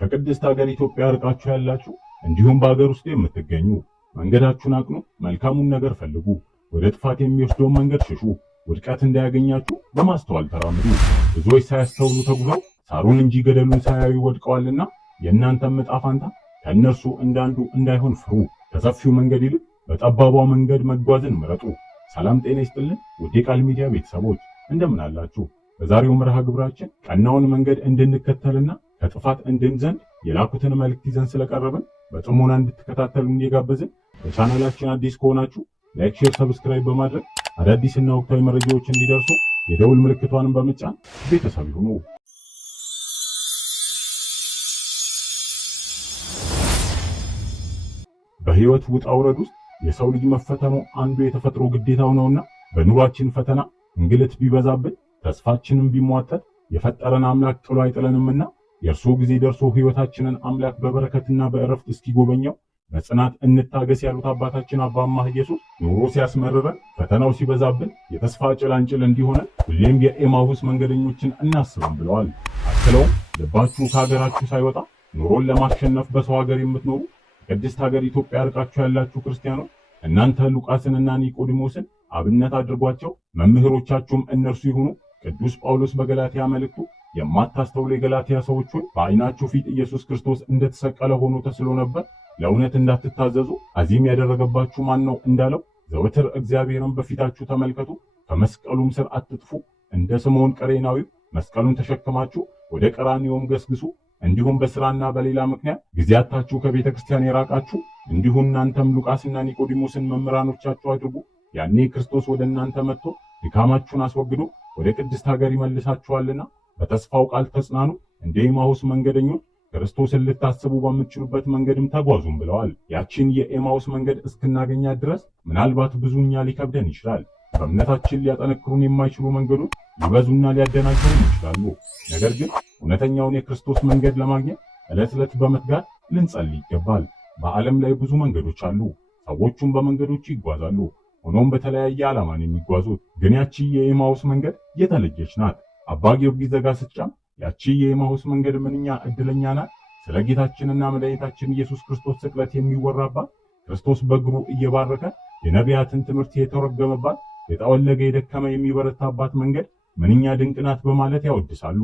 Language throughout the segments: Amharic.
ከቅድስት ሀገር ኢትዮጵያ ርቃችሁ ያላችሁ እንዲሁም በሀገር ውስጥ የምትገኙ መንገዳችሁን አቅኑ፣ መልካሙን ነገር ፈልጉ፣ ወደ ጥፋት የሚወስደውን መንገድ ሽሹ፣ ውድቀት እንዳያገኛችሁ በማስተዋል ተራመዱ። ብዙዎች ሳያስተውሉ ተጉዘው ሳሩን እንጂ ገደሉን ሳያዩ ወድቀዋልና የእናንተም ዕጣ ፈንታ ከእነርሱ እንዳንዱ እንዳይሆን ፍሩ። ከሰፊው መንገድ ይልቅ በጠባቧ መንገድ መጓዝን ምረጡ። ሰላም ጤና ይስጥልን ውድ የቃል ሚዲያ ቤተሰቦች እንደምን አላችሁ? በዛሬው መርሃ ግብራችን ቀናውን መንገድ እንድንከተልና ከጥፋት እንድንዘንድ የላኩትን መልእክት ይዘን ስለቀረብን በጥሞና እንድትከታተሉን እየጋበዝን በቻናላችን አዲስ ከሆናችሁ ላይክ፣ ሼር፣ ሰብስክራይብ በማድረግ አዳዲስና ወቅታዊ መረጃዎች እንዲደርሱ የደውል ምልክቷንም በመጫን ቤተሰብ ይሁኑ። በህይወት ውጣ ውረድ ውስጥ የሰው ልጅ መፈተኑ አንዱ የተፈጥሮ ግዴታው ነውና በኑሯችን ፈተና እንግልት ቢበዛብን ተስፋችንን ቢሟጠጥ የፈጠረን አምላክ ጥሎ አይጥለንምና የእርሱ ጊዜ ደርሶ ህይወታችንን አምላክ በበረከትና በእረፍት እስኪጎበኘው በጽናት እንታገስ ያሉት አባታችን አባ አምሃ ኢየሱስ ኑሮ ሲያስመርረን ፈተናው ሲበዛብን የተስፋ ጭላንጭል እንዲሆነ ሁሌም የኤማሁስ መንገደኞችን እናስብም ብለዋል። አክለውም ልባችሁ ከሀገራችሁ ሳይወጣ ኑሮን ለማሸነፍ በሰው ሀገር የምትኖሩ ቅድስት ሀገር ኢትዮጵያ ርቃችሁ ያላችሁ ክርስቲያኖች እናንተ ሉቃስንና ኒቆዲሞስን አብነት አድርጓቸው፣ መምህሮቻችሁም እነርሱ ይሁኑ። ቅዱስ ጳውሎስ በገላትያ መልእክቱ የማታስተውሉ የገላትያ ሰዎች ሆይ በዓይናችሁ ፊት ኢየሱስ ክርስቶስ እንደተሰቀለ ሆኖ ተስሎ ነበር፣ ለእውነት እንዳትታዘዙ አዚም ያደረገባችሁ ማን ነው እንዳለው ዘወትር እግዚአብሔርን በፊታችሁ ተመልከቱ፣ ከመስቀሉም ስር አትጥፉ። እንደ ስምዖን ቀሬናዊ መስቀሉን ተሸክማችሁ ወደ ቀራንዮም ገስግሱ። እንዲሁም በስራና በሌላ ምክንያት ጊዜያታችሁ ከቤተ ክርስቲያን የራቃችሁ እንዲሁ እናንተም ሉቃስና ኒቆዲሞስን መምህራኖቻችሁ አድርጉ። ያኔ ክርስቶስ ወደ እናንተ መጥቶ ድካማችሁን አስወግዶ ወደ ቅድስት ሀገር ይመልሳችኋልና በተስፋው ቃል ተጽናኑ። እንደ ኤማሁስ መንገደኞች ክርስቶስን ልታስቡ በምትችሉበት መንገድም ተጓዙም ብለዋል። ያችን የኤማሁስ መንገድ እስክናገኛት ድረስ ምናልባት ብዙኛ ሊከብደን ይችላል። በእምነታችን ሊያጠነክሩን የማይችሉ መንገዶች ሊበዙና ሊያደናግሩን ይችላሉ። ነገር ግን እውነተኛውን የክርስቶስ መንገድ ለማግኘት ዕለት ዕለት በመትጋት ልንጸልይ ይገባል። በዓለም ላይ ብዙ መንገዶች አሉ። ሰዎቹም በመንገዶቹ ይጓዛሉ። ሆኖም በተለያየ ዓላማን የሚጓዙት ግን ያቺ የኤማሁስ መንገድ የተለየች ናት። አባ ጊዮርጊስ ዘጋስጫም ያቺ የኤማሁስ መንገድ ምንኛ እድለኛ ናት፣ ስለ ጌታችንና መድኃኒታችን ኢየሱስ ክርስቶስ ስቅለት የሚወራባት፣ ክርስቶስ በእግሩ እየባረከ የነቢያትን ትምህርት የተረጎመባት፣ የጠወለገ የደከመ የሚበረታባት መንገድ ምንኛ ድንቅ ናት በማለት ያወድሳሉ።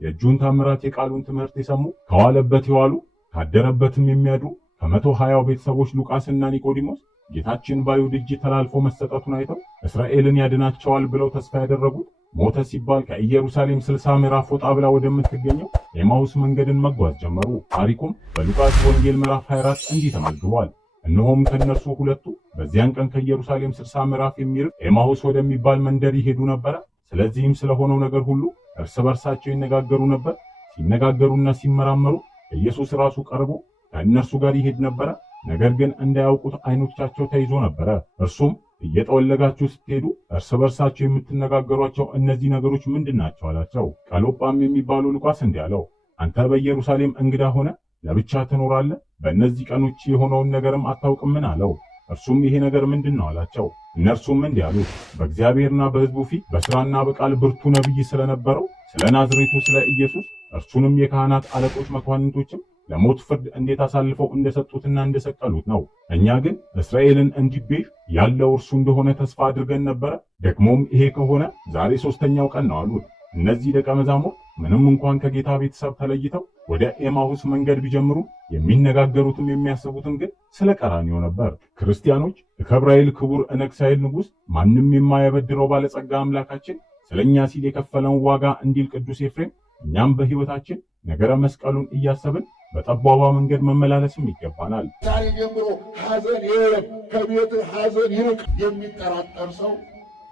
የእጁን ታምራት የቃሉን ትምህርት የሰሙ ከዋለበት የዋሉ ካደረበትም የሚያድሩ ከ120 ቤተሰቦች ሉቃስና ኒቆዲሞስ ጌታችን በአይሁድ እጅ ተላልፎ መሰጠቱን አይተው እስራኤልን ያድናቸዋል ብለው ተስፋ ያደረጉት ሞተ ሲባል ከኢየሩሳሌም 60 ምዕራፍ ወጣ ብላ ወደምትገኘው ኤማሁስ መንገድን መጓዝ ጀመሩ። ታሪኩም በሉቃስ ወንጌል ምዕራፍ 24 እንዲህ ተመዝግቧል። እነሆም ከነርሱ ሁለቱ በዚያን ቀን ከኢየሩሳሌም 60 ምዕራፍ የሚርቅ ኤማሁስ ወደሚባል መንደር ይሄዱ ነበር። ስለዚህም ስለሆነው ነገር ሁሉ እርስ በርሳቸው ይነጋገሩ ነበር። ሲነጋገሩና ሲመራመሩ ኢየሱስ ራሱ ቀርቦ ከእነርሱ ጋር ይሄድ ነበር። ነገር ግን እንዳያውቁት ዓይኖቻቸው ተይዞ ነበር። እርሱም እየጠወለጋችሁ ስትሄዱ እርስ በርሳቸው የምትነጋገሯቸው እነዚህ ነገሮች ምንድናቸው አላቸው። ቀሎጳም የሚባሉ ሉቃስ እንዲህ አለው፣ አንተ በኢየሩሳሌም እንግዳ ሆነ ለብቻ ትኖራለህ፣ በእነዚህ ቀኖች የሆነውን ነገርም አታውቅምን አለው። እርሱም ይሄ ነገር ምንድነው አላቸው። እነርሱም እንዲህ አሉት፣ በእግዚአብሔርና በሕዝቡ ፊት በሥራና በቃል ብርቱ ነቢይ ስለነበረው ስለ ናዝሬቱ ስለ ኢየሱስ እርሱንም የካህናት አለቆች መኳንንቶችም ለሞት ፍርድ እንዴት አሳልፈው እንደሰጡትና እንደሰቀሉት ነው። እኛ ግን እስራኤልን እንዲቤዥ ያለው እርሱ እንደሆነ ተስፋ አድርገን ነበረ። ደግሞም ይሄ ከሆነ ዛሬ 3ኛው ቀን ነው አሉት። እነዚህ ደቀ መዛሙርት ምንም እንኳን ከጌታ ቤተሰብ ተለይተው ወደ ኤማሁስ መንገድ ቢጀምሩ የሚነጋገሩትም የሚያስቡትም ግን ስለ ቀራንዮ ነበር። ክርስቲያኖች እከብራይል ክቡር እነግሣይል ንጉሥ ማንም የማያበድረው ባለጸጋ አምላካችን ስለኛ ሲል የከፈለውን ዋጋ እንዲል ቅዱስ ኤፍሬም እኛም በሕይወታችን ነገረ መስቀሉን እያሰብን በጠባቧ መንገድ መመላለስም ይገባናል። ዛሬ ጀምሮ ሐዘን የለም፣ ከቤት ሐዘን ይርቅ። የሚጠራጠር ሰው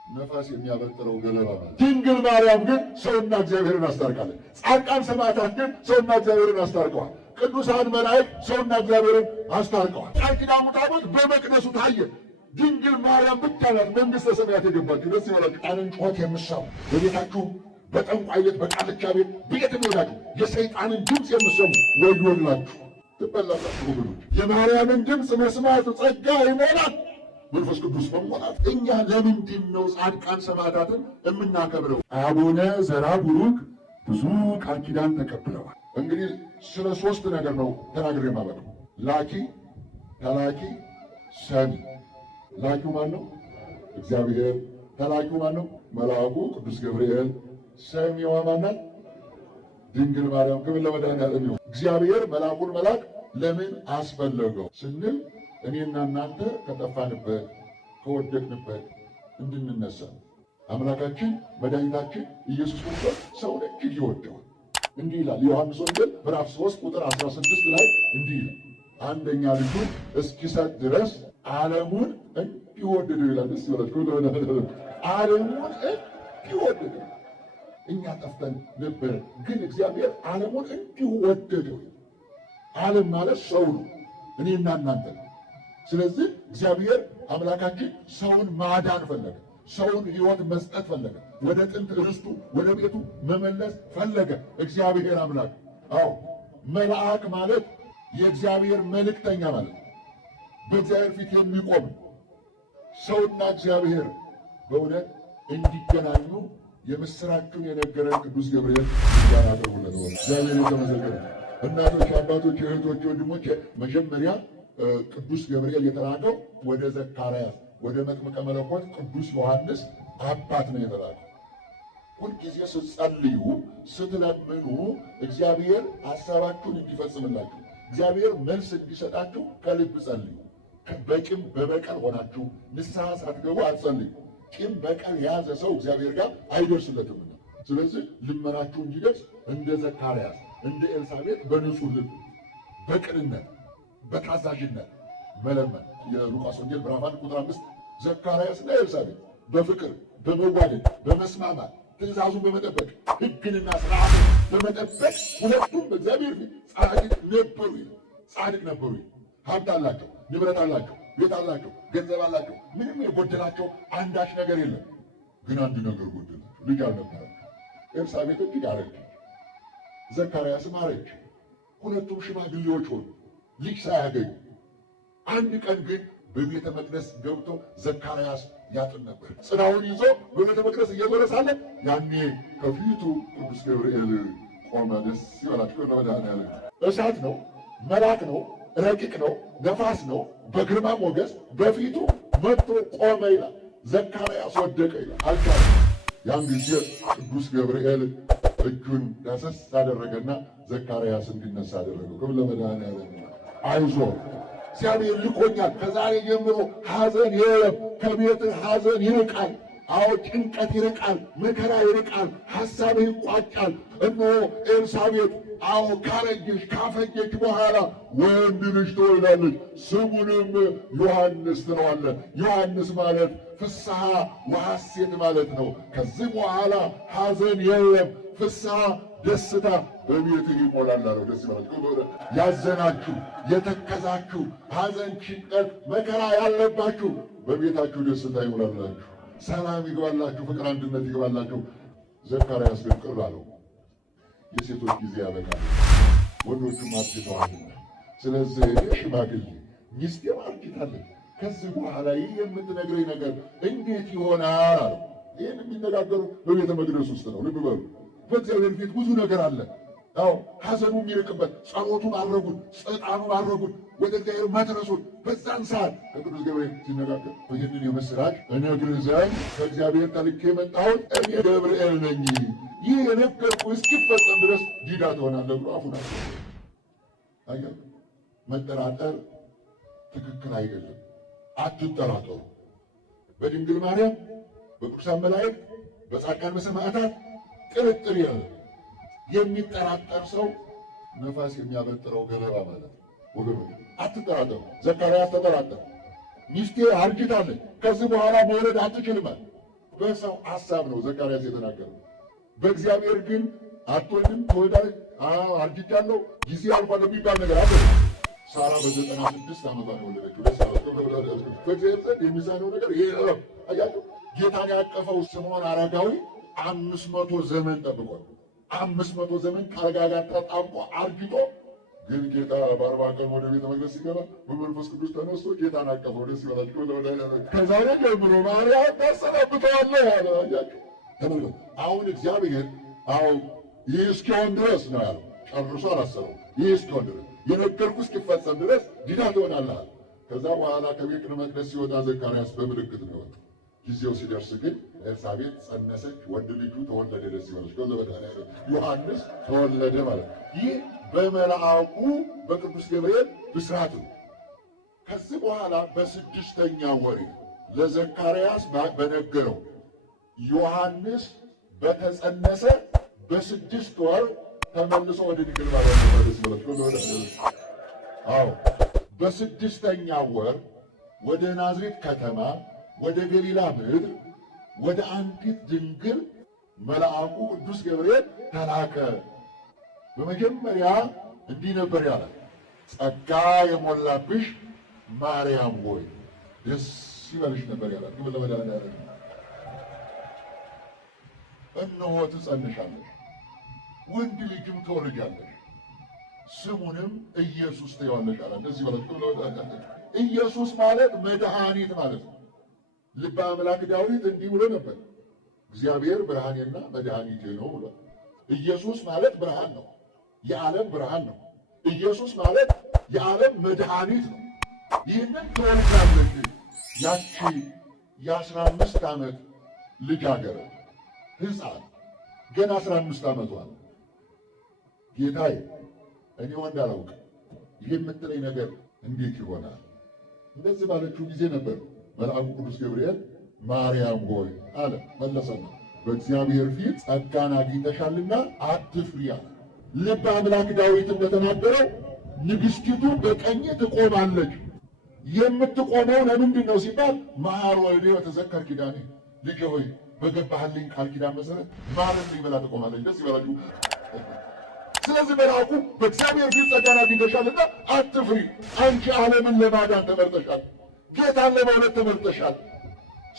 ነፋስ የሚያበጥረው ገለባ ማለት። ድንግል ማርያም ግን ሰውና እግዚአብሔርን አስታርቃለች። ጻድቃን ሰማዕታት ግን ሰውና እግዚአብሔርን አስታርቀዋል። ቅዱሳን መላእክት ሰውና እግዚአብሔርን አስታርቀዋል። ቃል ኪዳኑ ታቦት በመቅደሱ ታየ። ድንግል ማርያም ብቻ ናት መንግሥተ ሰማያት የገባችው። ደስ ይበላችሁ። ቃልን ጮት የምትሰሙ በቤታችሁ በጠንቋይ ቤት በቃልቻ ቤት ቤትም ሄዳችሁ የሰይጣንን ድምፅ የምትሰሙ ወዮላችሁ፣ ትበላላችሁ። ወገኖች የማርያምን ድምፅ መስማት ጸጋ ይሞላል፣ መንፈስ ቅዱስ መሞላት። እኛ ለምንድን ነው ጻድቃን ሰማዕታትን የምናከብረው? አቡነ ዘራ ቡሩክ ብዙ ቃል ኪዳን ተቀብለዋል። እንግዲህ ስለ ሶስት ነገር ነው ተናግሬ ማለት ነው። ላኪ፣ ተላኪ፣ ሰሚ። ላኪው ማን ነው? እግዚአብሔር። ተላኪው ማን ነው? መልአኩ ቅዱስ ገብርኤል። ሰሚዋ ማን ናት? ድንግል ማርያም። ክብር ለመድኃኔዓለም ይሁን። እግዚአብሔር መልአኩን መላክ ለምን አስፈለገው ስንል እኔና እናንተ ከጠፋንበት ከወደቅንበት እንድንነሳ አምላካችን መድኃኒታችን ኢየሱስ ክርስቶስ ሰውን እጅግ ይወደዋል። እንዲህ ይላል ዮሐንስ ወንጌል ምዕራፍ 3 ቁጥር 16 ላይ እንዲህ ይላል፣ አንደኛ ልጁን እስኪሰጥ ድረስ ዓለሙን እንዲሁ ወደደው ይላል። ደስ ይበላችሁ። ዓለሙን እንዲሁ ወደደው። እኛ ጠፍተን ነበር፣ ግን እግዚአብሔር ዓለሙን እንዲሁ ወደደው። ዓለም ማለት ሰው ነው፣ እኔና እናንተ። ስለዚህ እግዚአብሔር አምላካችን ሰውን ማዳን ፈለገ። ሰውን ሕይወት መስጠት ፈለገ። ወደ ጥንት ርስቱ ወደ ቤቱ መመለስ ፈለገ እግዚአብሔር አምላክ። አዎ መልአክ ማለት የእግዚአብሔር መልእክተኛ ማለት ነው። በእግዚአብሔር ፊት የሚቆም ሰውና እግዚአብሔር በእውነት እንዲገናኙ የምስራቹን የነገረን ቅዱስ ገብርኤል ምስጋና አቅርቡለት። እግዚአብሔር የተመሰገነ። እናቶች፣ አባቶች፣ እህቶች፣ ወንድሞች መጀመሪያ ቅዱስ ገብርኤል የተላከው ወደ ዘካርያስ ወደ መጥምቀ መለኮት ቅዱስ ዮሐንስ አባት ነው የተላከው። ሁልጊዜ ስትጸልዩ ስትለምኑ እግዚአብሔር ሐሳባችሁን እንዲፈጽምላችሁ እግዚአብሔር መልስ እንዲሰጣችሁ ከልብ ጸልዩ። በቂም በበቀል ሆናችሁ ንስሐ ሳትገቡ አትጸልዩ። ቂም በቀል የያዘ ሰው እግዚአብሔር ጋር አይደርስለትምና። ስለዚህ ልመናችሁ እንዲደርስ እንደ ዘካርያስ እንደ ኤልሳቤጥ በንጹህ ልብ በቅንነት በታዛዥነት መለመን። የሉቃስ ወንጌል ምዕራፍ 1 ቁጥር 5 ዘካርያስና ኤልሳቤጥ በፍቅር በመዋደድ በመስማማት ትእዛዙን በመጠበቅ ሕግንና ስርዓትን በመጠበቅ ሁለቱም በእግዚአብሔር ፊት ጻድቅ ነበሩ። ጻድቅ ነበሩ። ሀብት አላቸው፣ ንብረት አላቸው፣ ቤት አላቸው፣ ገንዘብ አላቸው። ምንም የጎደላቸው አንዳች ነገር የለም። ግን አንድ ነገር ጎደላቸው፣ ልጅ አልነበራቸው። ኤልሳቤጥ እጅግ አረጀች፣ ዘካርያስም አረጀ። ሁለቱም ሽማግሌዎች ሆኑ፣ ልጅ ሳያገኙ። አንድ ቀን ግን በቤተ መቅደስ ገብቶ ዘካርያስ ያጥን ነበር። ጽናውን ይዞ በቤተ መቅደስ እየዞረ ሳለ ያኔ ከፊቱ ቅዱስ ገብርኤል ቆመ። ደስ ይበላችሁ። ለመድኃኔዓለም እሳት ነው፣ መልአክ ነው፣ ረቂቅ ነው፣ ነፋስ ነው። በግርማ ሞገስ በፊቱ መጥቶ ቆመ ይላል። ዘካርያስ ወደቀ ይላል፣ አልቻለም። ያን ጊዜ ቅዱስ ገብርኤል እጁን ዳሰስ አደረገና ዘካርያስ እንዲነሳ አደረገው። ክብር ለመድኃኔዓለም። አይዞህ እግዚአብሔር ልኮኛል። ከዛሬ ጀምሮ ሐዘን የለም፣ ከቤትህ ሐዘን ይርቃል። አዎ ጭንቀት ይርቃል፣ መከራ ይርቃል፣ ሐሳብህ ይቋጫል። እነሆ ኤልሳቤጥ አዎ ካረጀች ካፈጀች በኋላ ወንድ ልጅ ትወልዳለች፣ ስሙንም ዮሐንስ ትለዋለህ። ዮሐንስ ማለት ፍስሐ ወሐሴት ማለት ነው። ከዚህ በኋላ ሐዘን የለም፣ ፍስሐ ደስታ በቤትህ ይሞላል አለው። ደስ ይበላችሁ። ያዘናችሁ፣ የተከዛችሁ፣ ሐዘን፣ ጭንቀት፣ መከራ ያለባችሁ በቤታችሁ ደስታ ይሞላላችሁ፣ ሰላም ይግባላችሁ፣ ፍቅር፣ አንድነት ይግባላችሁ። ዘካርያስ ግን ቅር አለው። የሴቶች ጊዜ ያበቃል፣ ወንዶቹም አርጅተዋልና፣ ስለዚህ ሽማግሌ ሚስቴም አርጅታለች፣ ከዚህ በኋላ ይህ የምትነግረኝ ነገር እንዴት ይሆናል አለው። ይህን የሚነጋገሩ በቤተ መቅደስ ውስጥ ነው። ልብ በሉ። በእግዚአብሔር ፊት ብዙ ነገር አለ። አዎ ሐዘኑ የሚርቅበት፣ ጸሎቱ ማድረጉን፣ ዕጣኑ ማድረጉን፣ ወደ እግዚአብሔር መድረሱን በዛን ሰዓት ከቅዱስ ገብርኤል ሲነጋገር ይህንን የምሥራች እነግርህ ዘንድ ከእግዚአብሔር ተልኬ የመጣሁት እኔ ገብርኤል ነኝ። ይህ የነገርኩህ እስኪፈጸም ድረስ ዲዳ ትሆናለህ ብሎ አፉን አለ። አየህ፣ መጠራጠር ትክክል አይደለም። አትጠራጠሩ። በድንግል ማርያም፣ በቅዱሳን መላእክት፣ በጻድቃን በሰማዕታት ጥርጥር የለም። የሚጠራጠር ሰው ነፋስ የሚያበጥረው ገለባ ማለት ነው። ወገኖች አትጠራጠሩ። ዘካርያስ ተጠራጠረ። ሚስቴ አርጅታለች፣ ከዚህ በኋላ መውለድ አትችልም። በሰው ሐሳብ ነው ዘካርያስ የተናገረው። በእግዚአብሔር ግን አትወልድም፣ ትወልዳለች፣ አርጅቻለሁ፣ ጊዜ አልፏል የሚባል ነገር አለ። ሳራ በ96 ዓመቷ ነው የወለደችው። በእግዚአብሔር ዘንድ የሚሳነው ነገር ይሄ ነው። አያችሁ፣ ጌታን ያቀፈው ስምዖን አረጋዊ 500 ዘመን ጠብቋል። 500 ዘመን ከአልጋ ጋር ተጣብቆ አርጅቶ፣ ግን ጌታ በ40 ቀን ወደ ቤተ መቅደስ ሲገባ በመንፈስ ቅዱስ ተነስቶ ጌታን አቀፈው። ደስ ይበላችሁ። ከዛሬ ጀምሮ ማርያም ታሰናብተዋለህ ያለ። አያችሁ፣ ተመልከቱ። አሁን እግዚአብሔር ይህ እስኪሆን ድረስ ነው ያለው። ጨርሶ አላሰረው። ይህ እስኪሆን ድረስ የነገርኩህ እስኪፈጸም ድረስ ዲዳ ትሆናለህ። ከዛ በኋላ ከቤተ መቅደስ ሲወጣ ዘካርያስ በምልክት ነው የወጣው። ጊዜው ሲደርስ ግን ኤልሳቤጥ ጸነሰች፣ ወንድ ልጁ ተወለደ። ደስ ይበልሽ። ዮሐንስ ተወለደ ማለት ይህ በመልአኩ በቅዱስ ገብርኤል ብስራት ነው። ከዚህ በኋላ በስድስተኛ ወር ለዘካርያስ በነገረው ዮሐንስ በተጸነሰ በስድስት ወር ተመልሶ ወደ ድንግል ማርያም ተመለስ ብለሽ አዎ በስድስተኛ ወር ወደ ናዝሬት ከተማ ወደ ገሊላ ምድር ወደ አንዲት ድንግል መልአኩ ቅዱስ ገብርኤል ተላከ። በመጀመሪያ እንዲህ ነበር ያለ፣ ጸጋ የሞላብሽ ማርያም ሆይ ደስ ይበልሽ ነበር ያለ። ግን ለመዳን እነሆ ትጸንሻለሽ፣ ወንድ ልጅም ትወልጃለሽ፣ ስሙንም ኢየሱስ ትይዋለሽ አለ። ደስ ይበልሽ። ኢየሱስ ማለት መድኃኒት ማለት ነው። ልበ አምላክ ዳዊት እንዲህ ብሎ ነበር፣ እግዚአብሔር ብርሃኔና መድኃኒቴ ነው ብሏል። ኢየሱስ ማለት ብርሃን ነው፣ የዓለም ብርሃን ነው። ኢየሱስ ማለት የዓለም መድኃኒት ነው። ይህንን ትወልዳለች። ያቺ የ15 ዓመት ልጃገረድ ሕፃን ገና 15 ዓመቷ ነው። ጌታዬ እኔ ወንድ አላውቅም፣ ይህ የምትለኝ ነገር እንዴት ይሆናል? እንደዚህ ባለችው ጊዜ ነበር መልአኩ ቅዱስ ገብርኤል ማርያም ሆይ አለ። መለሰና በእግዚአብሔር ፊት ጸጋን አግኝተሻልና አትፍሪ አለ። ልበ አምላክ ዳዊት እንደተናገረው ንግሥቲቱ በቀኝ ትቆማለች። የምትቆመው ለምንድን ነው ሲባል መሐር ወልዴ ወተዘከር ኪዳኔ፣ ልጄ ሆይ በገባህልኝ ቃል ኪዳን መሰረት ማርልኝ ብላ ትቆማለች። ደስ ይበላችሁ። ስለዚህ መልአኩ በእግዚአብሔር ፊት ጸጋን አግኝተሻልና አትፍሪ፣ አንቺ ዓለምን ለማዳን ተመርጠሻል፣ ጌታን ለመውለድ ተመርጠሻል፣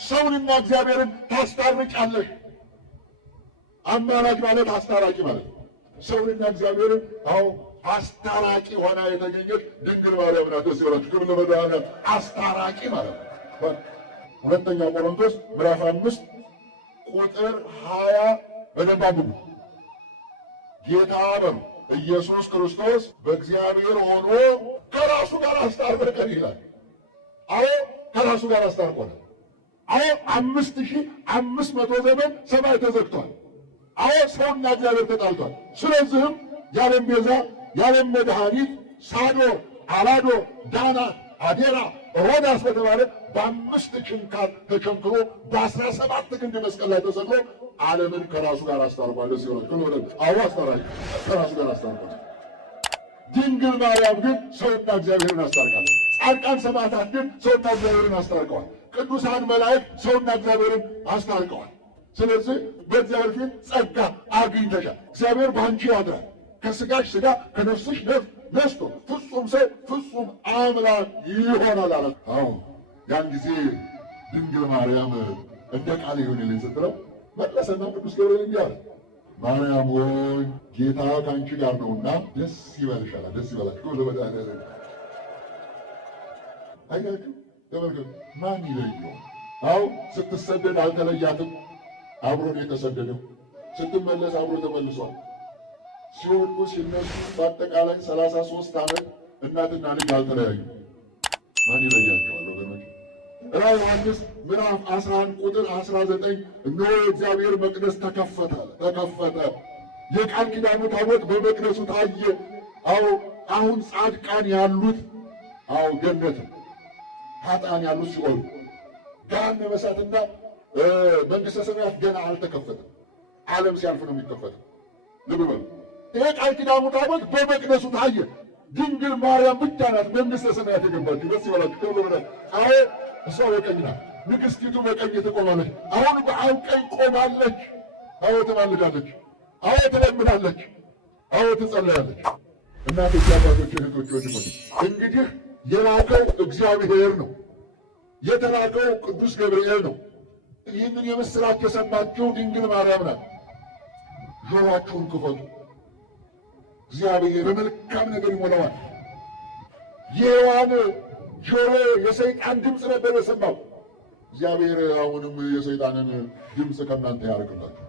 ሰውንና እግዚአብሔርን ታስታርቃለሽ። አማራጭ ማለት አስታራቂ ማለት ነው። ሰውንና እግዚአብሔርን አስታራቂ ሆና የተገኘች ድንግል ማርያም ናት። ደስ ይበላችሁ። ክብር ለመድኃኒዓለም። አስታራቂ ማለት ነው። ሁለተኛ ቆሮንቶስ ምዕራፍ 5 ቁጥር 20 በደንብ አንብቡ። ጌታ በሉ ኢየሱስ ክርስቶስ በእግዚአብሔር ሆኖ ከራሱ ጋር አስታረቀን ይላል። አዎ ከራሱ ጋር አስታርቆናል። አዎ 5500 ዘመን ሰማይ ተዘግቷል። አዎ ሰውና እግዚአብሔር ተጣልቷል። ስለዚህም የዓለም ቤዛ የዓለም መድኃኒት ሳዶር፣ አላዶር፣ ዳና፣ አዴራ፣ ሮዳስ በተባለ በ5 ችንካር ተቸንክሮ በ17 ክንድ መስቀል ላይ ተሰቅሎ ዓለምን ከራሱ ጋር አስታርቋል። ሲሆን አዎ አስታራቂ ከራሱ ጋር አስታርቋል። ድንግል ማርያም ግን ሰውና እግዚአብሔርን አስታርቃለች። ጻድቃን ሰማዕታት ግን ሰውና እግዚአብሔርን አስታርቀዋል። ቅዱሳን መላእክት ሰውና እግዚአብሔርን አስታርቀዋል። ስለዚህ በእግዚአብሔር ፊት ጸጋ አግኝተሻል። እግዚአብሔር በአንቺ ያድራል። ከሥጋሽ ሥጋ ከነፍስሽ ነፍስ ነስቶ ፍጹም ሰው ፍጹም አምላክ ይሆናል አለ። አዎ ያን ጊዜ ድንግል ማርያም እንደ ቃል ይሁንልኝ ስትለው መለሰና ቅዱስ ገብርኤል እንዲህ አለ፣ ማርያም ሆይ ጌታ ከአንቺ ጋር ነውና ደስ ይበልሻል። ደስ ይበላችሁ። ለመድኃኒዓለም አያችሁ፣ ተመልከቱ። ማን ይለየው? አዎ ስትሰደድ አልተለያትም፣ አብሮን የተሰደደው። ስትመለስ አብሮ ተመልሷል። ሲወድቁ ሲነሱ በአጠቃላይ 33 ዓመት እናትና ልጅ አልተለያዩ። ማን ይለያቸዋል ወገኖች? ራዕየ ዮሐንስ ምዕራፍ 11 ቁጥር 19 እነሆ የእግዚአብሔር መቅደስ ተከፈተ። የቃል ኪዳኑ ታቦት በመቅደሱ ታየ። አዎ አሁን ጻድቃን ያሉት ገነት፣ ኃጥአን ያሉት ሲኦል፣ ገሃነመ እሳትና መንግሥተ ሰማያት ገና አልተከፈተም። ዓለም ሲያልፍ ነው የሚከፈተው። ልብ በሉ። ይሄ ቃል ኪዳኑ ታቦት በመቅደሱ ታየ። ድንግል ማርያም ብቻ ናት መንግሥተ ሰማያት የገባችው። ደስ ይበላችሁ። ክብር ለመድኃኒዓለም። አዎ እሷ በቀኝ ናት። ንግሥቲቱ በቀኝ ትቆማለች። አሁን በአብ ቀኝ ቆማለች። አዎ ትማልዳለች። አዎ ትለምናለች። አዎ ትጸለያለች። እናቶች፣ አባቶች፣ እህቶች፣ ወንድሞች እንግዲህ የላከው እግዚአብሔር ነው። የተላከው ቅዱስ ገብርኤል ነው። ይህንን የምሥራች የሰማችው ድንግል ማርያም ናት። ጆሮአችሁን ክፈቱ። እግዚአብሔር በመልካም ነገር ይሞላዋል። የሔዋን ጆሮ የሰይጣን ድምፅ ነበር የሰማው። እግዚአብሔር አሁንም የሰይጣንን ድምፅ ከእናንተ ያርቅላችሁ።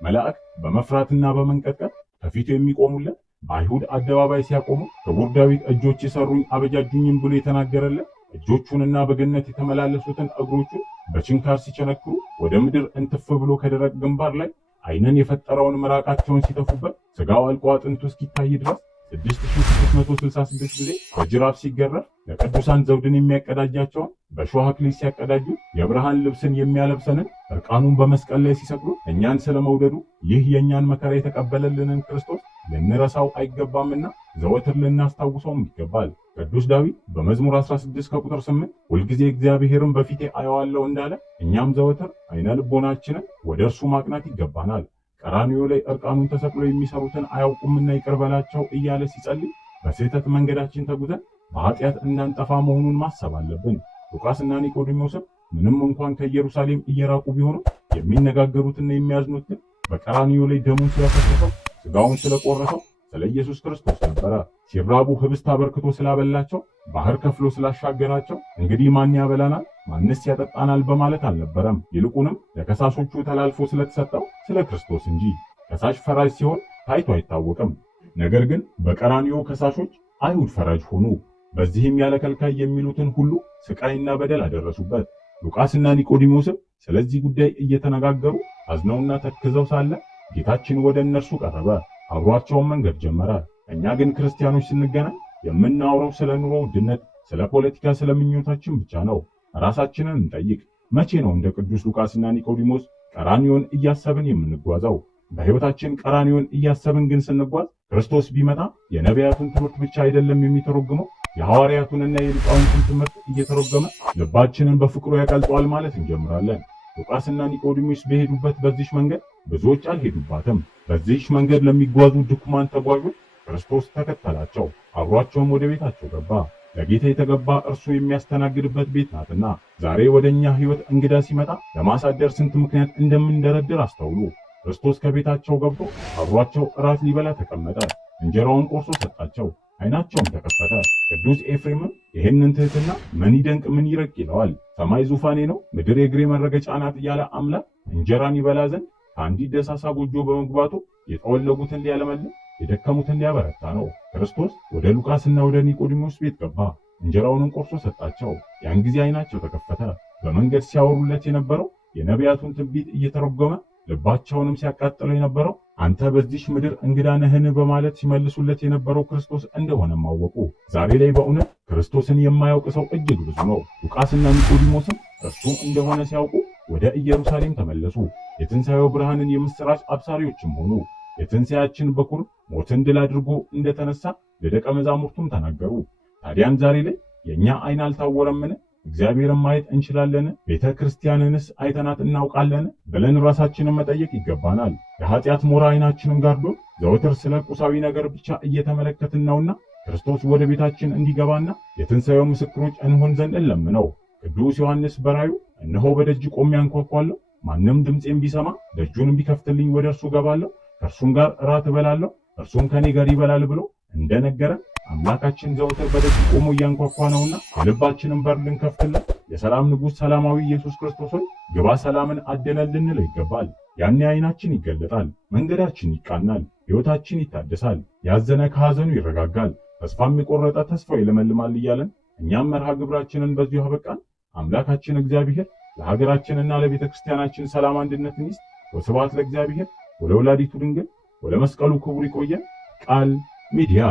መላእክት በመፍራትና በመንቀጥቀጥ ከፊቱ የሚቆሙለት በአይሁድ አደባባይ ሲያቆሙ ክቡር ዳዊት እጆች የሰሩኝ አበጃጁኝም ብሎ የተናገረለት እጆቹንና በገነት የተመላለሱትን እግሮቹን በችንካር ሲቸነክሩ ወደ ምድር እንትፍ ብሎ ከደረቅ ግንባር ላይ ዓይንን የፈጠረውን ምራቃቸውን ሲተፉበት ስጋው አልቆ አጥንቱ እስኪታይ ድረስ 6666 ጊዜ በጅራፍ ሲገረፍ ለቅዱሳን ዘውድን የሚያቀዳጃቸውን በእሾህ አክሊል ሲያቀዳጁ የብርሃን ልብስን የሚያለብሰንን እርቃኑን በመስቀል ላይ ሲሰቅሉ እኛን ስለመውደዱ ይህ የእኛን መከራ የተቀበለልንን ክርስቶስ ልንረሳው አይገባምና ዘወትር ልናስታውሰውም ይገባል። ቅዱስ ዳዊት በመዝሙር 16 ከቁጥር 8 ሁልጊዜ እግዚአብሔርን በፊቴ አየዋለሁ እንዳለ እኛም ዘወትር ዓይነ ልቦናችንን ወደ እርሱ ማቅናት ይገባናል። ቀራንዮ ላይ እርቃኑን ተሰቅሎ የሚሰሩትን አያውቁምና ይቅር በላቸው እያለ ሲጸልይ በስህተት መንገዳችን ተጉዘን በኃጢአት እንዳንጠፋ መሆኑን ማሰብ አለብን። ሉቃስና ኒቆዲሞስም ምንም እንኳን ከኢየሩሳሌም እየራቁ ቢሆኑ የሚነጋገሩትና የሚያዝኑት ግን በቀራንዮ ላይ ደሙን ስለፈሰሰው ስጋውን ስለቆረሰው ስለ ኢየሱስ ክርስቶስ ነበረ። ሲራቡ ህብስት አበርክቶ ስላበላቸው፣ ባህር ከፍሎ ስላሻገራቸው እንግዲህ ማን ያበላናል ማንስ ያጠጣናል በማለት አልነበረም። ይልቁንም ለከሳሾቹ ተላልፎ ስለተሰጠው ስለ ክርስቶስ እንጂ። ከሳሽ ፈራጅ ሲሆን ታይቶ አይታወቅም። ነገር ግን በቀራንዮ ከሳሾች አይሁድ ፈራጅ ሆኑ። በዚህም ያለ ከልካይ የሚሉትን ሁሉ ስቃይና በደል አደረሱበት። ሉቃስና ኒቆዲሞስም ስለዚህ ጉዳይ እየተነጋገሩ አዝነውና ተክዘው ሳለ ጌታችን ወደ እነርሱ ቀረበ፣ አብሯቸውን መንገድ ጀመረ። እኛ ግን ክርስቲያኖች ስንገናኝ የምናወራው ስለ ኑሮ ውድነት፣ ስለ ፖለቲካ፣ ስለ ምኞታችን ብቻ ነው። ራሳችንን እንጠይቅ። መቼ ነው እንደ ቅዱስ ሉቃስና ኒቆዲሞስ ቀራንዮን እያሰብን የምንጓዘው? በሕይወታችን ቀራንዮን እያሰብን ግን ስንጓዝ ክርስቶስ ቢመጣ የነቢያቱን ትምህርት ብቻ አይደለም የሚተረጉመው፣ የሐዋርያቱንና የሊቃውንቱን ትምህርት እየተረጎመ ልባችንን በፍቅሩ ያቀልጠዋል ማለት እንጀምራለን። ሉቃስና ኒቆዲሞስ በሄዱበት በዚህች መንገድ ብዙዎች አልሄዱባትም። በዚህች መንገድ ለሚጓዙ ድኩማን ተጓዦች ክርስቶስ ተከተላቸው፣ አብሯቸውም ወደ ቤታቸው ገባ። ለጌታ የተገባ እርሱ የሚያስተናግድበት ቤት ናትና። ዛሬ ወደኛ ሕይወት እንግዳ ሲመጣ ለማሳደር ስንት ምክንያት እንደምንደረድር አስተውሉ። ክርስቶስ ከቤታቸው ገብቶ አብሯቸው እራት ሊበላ ተቀመጠ። እንጀራውን ቆርሶ ሰጣቸው፣ ዓይናቸውም ተከፈተ። ቅዱስ ኤፍሬምም ይህንን ትሕትና ምን ይደንቅ ምን ይረቅ ይለዋል። ሰማይ ዙፋኔ ነው፣ ምድር የእግሬ መረገጫ ናት ያለ አምላክ እንጀራን ይበላ ዘንድ ከአንዲት ደሳሳ ጎጆ በመግባቱ የጠወለጉትን ሊያለመልም የደከሙትን ሊያበረታ ነው። ክርስቶስ ወደ ሉቃስና ወደ ኒቆዲሞስ ቤት ገባ፣ እንጀራውንም ቆርሶ ሰጣቸው። ያን ጊዜ ዓይናቸው ተከፈተ። በመንገድ ሲያወሩለት የነበረው የነቢያቱን ትንቢት እየተረጎመ ልባቸውንም ሲያቃጥለው የነበረው አንተ በዚህ ምድር እንግዳ ነህን በማለት ሲመልሱለት የነበረው ክርስቶስ እንደሆነም አወቁ። ዛሬ ላይ በእውነት ክርስቶስን የማያውቅ ሰው እጅግ ብዙ ነው። ሉቃስና ኒቆዲሞስም እርሱ እንደሆነ ሲያውቁ ወደ ኢየሩሳሌም ተመለሱ። የትንሣኤው ብርሃንን የምስራች አብሳሪዎችም ሆኑ። የትንሣኤያችን በኩር ሞትን ድል አድርጎ እንደተነሳ ለደቀ መዛሙርቱም ተናገሩ። ታዲያን ዛሬ ላይ የኛ ዓይን አልታወረምን? እግዚአብሔርን ማየት እንችላለን? ቤተ ክርስቲያንንስ አይተናት እናውቃለን? ብለን ራሳችንን መጠየቅ ይገባናል። የኃጢአት ሞራ ዓይናችንን ጋርዶ ዘወትር ስለ ቁሳዊ ነገር ብቻ እየተመለከትን ነውና ክርስቶስ ወደ ቤታችን እንዲገባና የትንሣኤው ምስክሮች እንሆን ዘንድ እንለምነው። ቅዱስ ዮሐንስ በራእዩ እነሆ በደጅ ቆሜ አንኳኳለሁ፣ ማንም ድምፄን ቢሰማ ደጁንም ቢከፍትልኝ ወደ እርሱ ገባለሁ፣ ከእርሱም ጋር እራት እበላለሁ፣ እርሱም ከኔ ጋር ይበላል ብሎ እንደነገረን አምላካችን ዘወትር በደጅ ቆሞ እያንኳኳ ነውና የልባችንን በር ልንከፍትለት የሰላም ንጉሥ ሰላማዊ ኢየሱስ ክርስቶስ ሆይ ግባ፣ ሰላምን አድለን ልንለው ይገባል። ያኔ ዓይናችን ይገለጣል፣ መንገዳችን ይቃናል፣ ሕይወታችን ይታደሳል፣ ያዘነ ከሐዘኑ ይረጋጋል፣ ተስፋም የቆረጠ ተስፋው ይለመልማል እያለን እኛም መርሃ ግብራችንን በዚሁ አበቃን። አምላካችን እግዚአብሔር ለሀገራችንና ለቤተ ክርስቲያናችን ሰላም አንድነትን ይስጥ። ወስብሐት ለእግዚአብሔር ወለወላዲቱ ድንግል ወለመስቀሉ ክቡር። ይቆየን። ቃል ሚዲያ